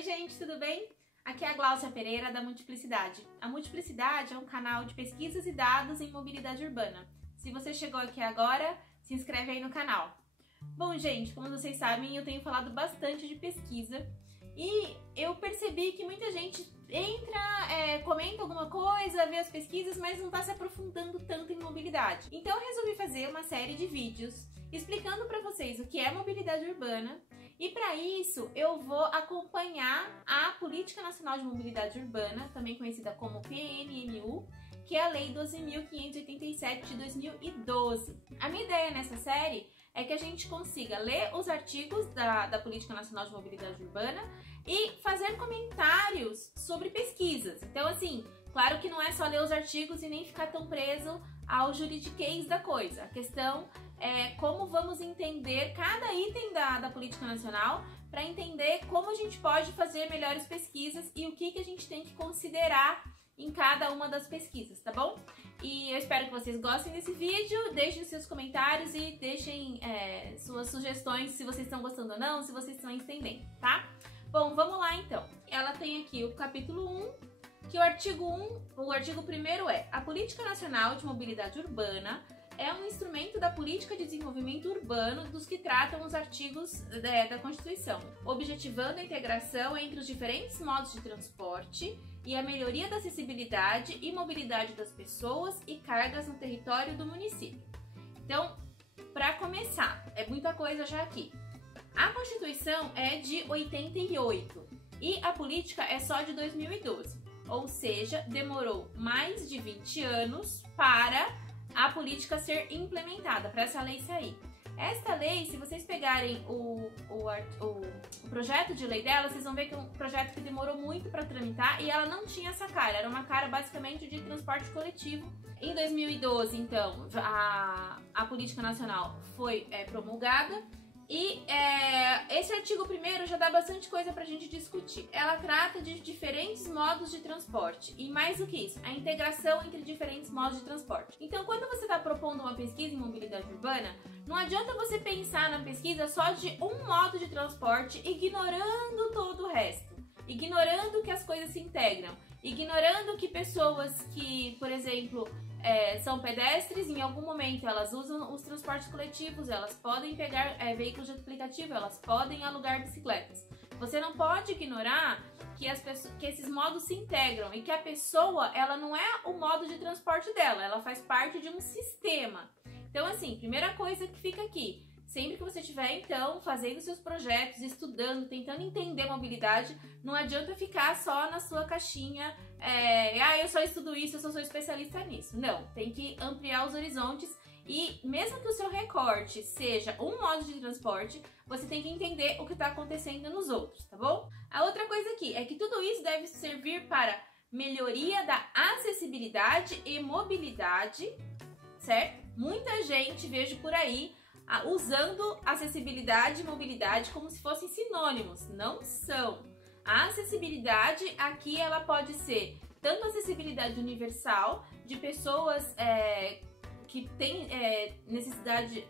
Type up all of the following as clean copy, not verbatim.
Oi gente, tudo bem? Aqui é a Gláucia Pereira da Multiplicidade. A Multiplicidade é um canal de pesquisas e dados em mobilidade urbana. Se você chegou aqui agora, se inscreve aí no canal. Bom gente, como vocês sabem, eu tenho falado bastante de pesquisa e eu percebi que muita gente entra, comenta alguma coisa, vê as pesquisas, mas não está se aprofundando tanto em mobilidade. Então eu resolvi fazer uma série de vídeos explicando para vocês o que é mobilidade urbana. E para isso eu vou acompanhar a Política Nacional de Mobilidade Urbana, também conhecida como PNMU, que é a Lei 12.587 de 2012. A minha ideia nessa série é que a gente consiga ler os artigos da Política Nacional de Mobilidade Urbana e fazer comentários sobre pesquisas. Então, assim, claro que não é só ler os artigos e nem ficar tão preso ao juridiquês da coisa. A questão é como vamos entender cada item da Política Nacional para entender como a gente pode fazer melhores pesquisas e o que a gente tem que considerar em cada uma das pesquisas, tá bom? E eu espero que vocês gostem desse vídeo, deixem seus comentários e deixem suas sugestões se vocês estão gostando ou não, se vocês estão entendendo, tá? Bom, vamos lá então. Ela tem aqui o capítulo 1, que o artigo 1º é: a Política Nacional de Mobilidade Urbana é um instrumento da política de desenvolvimento urbano dos que tratam os artigos da Constituição, objetivando a integração entre os diferentes modos de transporte e a melhoria da acessibilidade e mobilidade das pessoas e cargas no território do município. Então, para começar, é muita coisa já aqui. A Constituição é de 88 e a política é só de 2012, ou seja, demorou mais de 20 anos para a política ser implementada, para essa lei sair. Esta lei, se vocês pegarem o projeto de lei dela, vocês vão ver que é um projeto que demorou muito para tramitar e ela não tinha essa cara, era uma cara basicamente de transporte coletivo. Em 2012, então, a Política Nacional foi promulgada e esse artigo 1º já dá bastante coisa pra gente discutir. Ela trata de diferentes modos de transporte e, mais do que isso, a integração entre diferentes modos de transporte. Então, quando você está propondo uma pesquisa em mobilidade urbana, não adianta você pensar na pesquisa só de um modo de transporte, ignorando todo o resto, ignorando que as coisas se integram, ignorando que pessoas que, por exemplo, são pedestres, em algum momento elas usam os transportes coletivos, elas podem pegar veículos de aplicativo, elas podem alugar bicicletas. Você não pode ignorar que esses modos se integram e que a pessoa, ela não é o modo de transporte dela, ela faz parte de um sistema. Então, assim, primeira coisa que fica aqui: sempre que você estiver, então, fazendo seus projetos, estudando, tentando entender mobilidade, não adianta ficar só na sua caixinha, eu só estudo isso, eu só sou especialista nisso. Não, tem que ampliar os horizontes e mesmo que o seu recorte seja um modo de transporte, você tem que entender o que está acontecendo nos outros, tá bom? A outra coisa aqui é que tudo isso deve servir para melhoria da acessibilidade e mobilidade, certo? Muita gente, vejo por aí, usando acessibilidade e mobilidade como se fossem sinônimos. Não são. A acessibilidade aqui ela pode ser tanto acessibilidade universal de pessoas que têm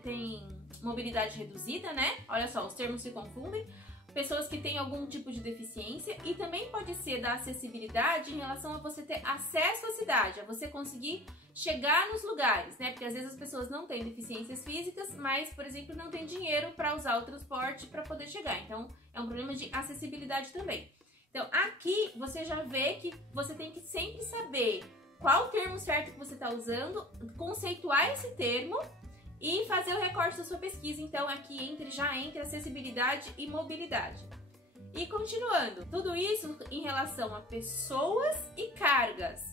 têm mobilidade reduzida, né? Olha só, os termos se confundem. Pessoas que têm algum tipo de deficiência, e também pode ser da acessibilidade em relação a você ter acesso à cidade, a você conseguir chegar nos lugares, né? Porque às vezes as pessoas não têm deficiências físicas, mas, por exemplo, não têm dinheiro para usar o transporte para poder chegar. Então, é um problema de acessibilidade também. Então, aqui você já vê que você tem que sempre saber qual o termo certo que você está usando, conceituar esse termo e fazer o recorte da sua pesquisa, então, aqui já entre acessibilidade e mobilidade. E continuando, tudo isso em relação a pessoas e cargas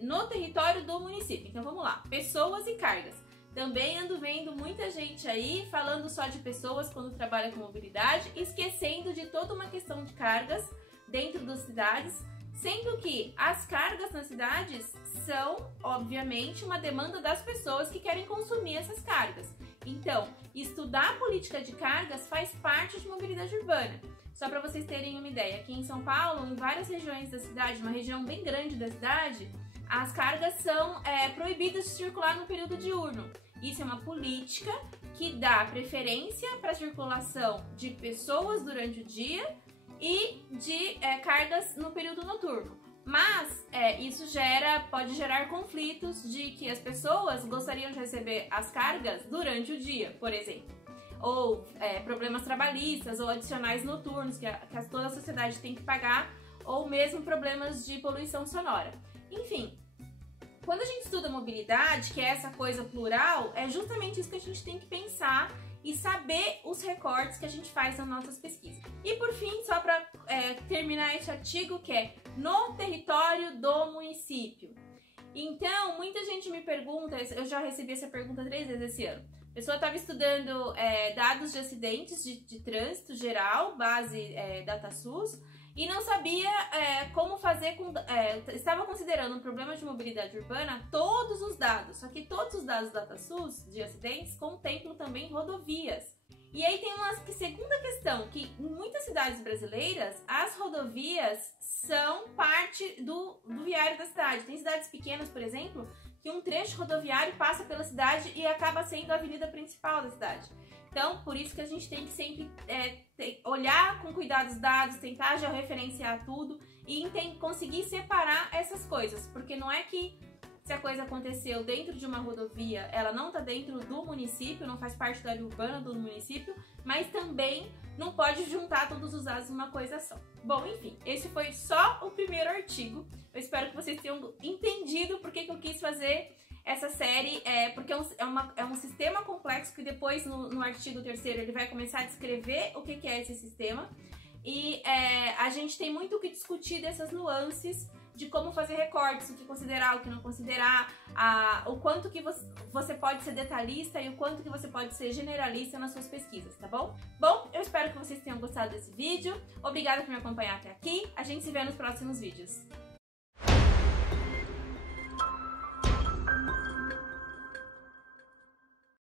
no território do município. Então, vamos lá, pessoas e cargas. Também ando vendo muita gente aí falando só de pessoas quando trabalha com mobilidade, esquecendo de toda uma questão de cargas dentro das cidades, sendo que as cargas nas cidades são, obviamente, uma demanda das pessoas que querem consumir essas cargas. Então, estudar a política de cargas faz parte de mobilidade urbana. Só para vocês terem uma ideia, aqui em São Paulo, em várias regiões da cidade, uma região bem grande da cidade, as cargas são proibidas de circular no período diurno. Isso é uma política que dá preferência para a circulação de pessoas durante o dia e de cargas no período noturno. Mas isso pode gerar conflitos de que as pessoas gostariam de receber as cargas durante o dia, por exemplo. Ou problemas trabalhistas ou adicionais noturnos que toda a sociedade tem que pagar, ou mesmo problemas de poluição sonora. Enfim, quando a gente estuda mobilidade, que é essa coisa plural, é justamente isso que a gente tem que pensar e saber os recortes que a gente faz nas nossas pesquisas. E por fim, só para terminar esse artigo, que é no território do município. Então, muita gente me pergunta, eu já recebi essa pergunta 3 vezes esse ano. A pessoa estava estudando dados de acidentes de trânsito geral, base DataSUS, e não sabia como fazer estava considerando um problema de mobilidade urbana todos os dados, só que todos os dados do DataSUS de acidentes contemplam também rodovias. E aí tem uma segunda questão, que em muitas cidades brasileiras, as rodovias são parte do viário da cidade. Tem cidades pequenas, por exemplo, que um trecho rodoviário passa pela cidade e acaba sendo a avenida principal da cidade. Então, por isso que a gente tem que sempre olhar com cuidado os dados, tentar georreferenciar tudo e conseguir separar essas coisas. Porque não é que se a coisa aconteceu dentro de uma rodovia, ela não está dentro do município, não faz parte da área urbana do município, mas também não pode juntar todos os dados numa coisa só. Bom, enfim, esse foi só o primeiro artigo. Eu espero que vocês tenham entendido por que eu quis fazer essa série, porque é um sistema complexo que depois no artigo 3º ele vai começar a descrever o que é esse sistema. E a gente tem muito o que discutir dessas nuances de como fazer recortes, o que considerar, o que não considerar, o quanto que você pode ser detalhista e o quanto que você pode ser generalista nas suas pesquisas, tá bom? Bom, eu espero que vocês tenham gostado desse vídeo. Obrigada por me acompanhar até aqui. A gente se vê nos próximos vídeos.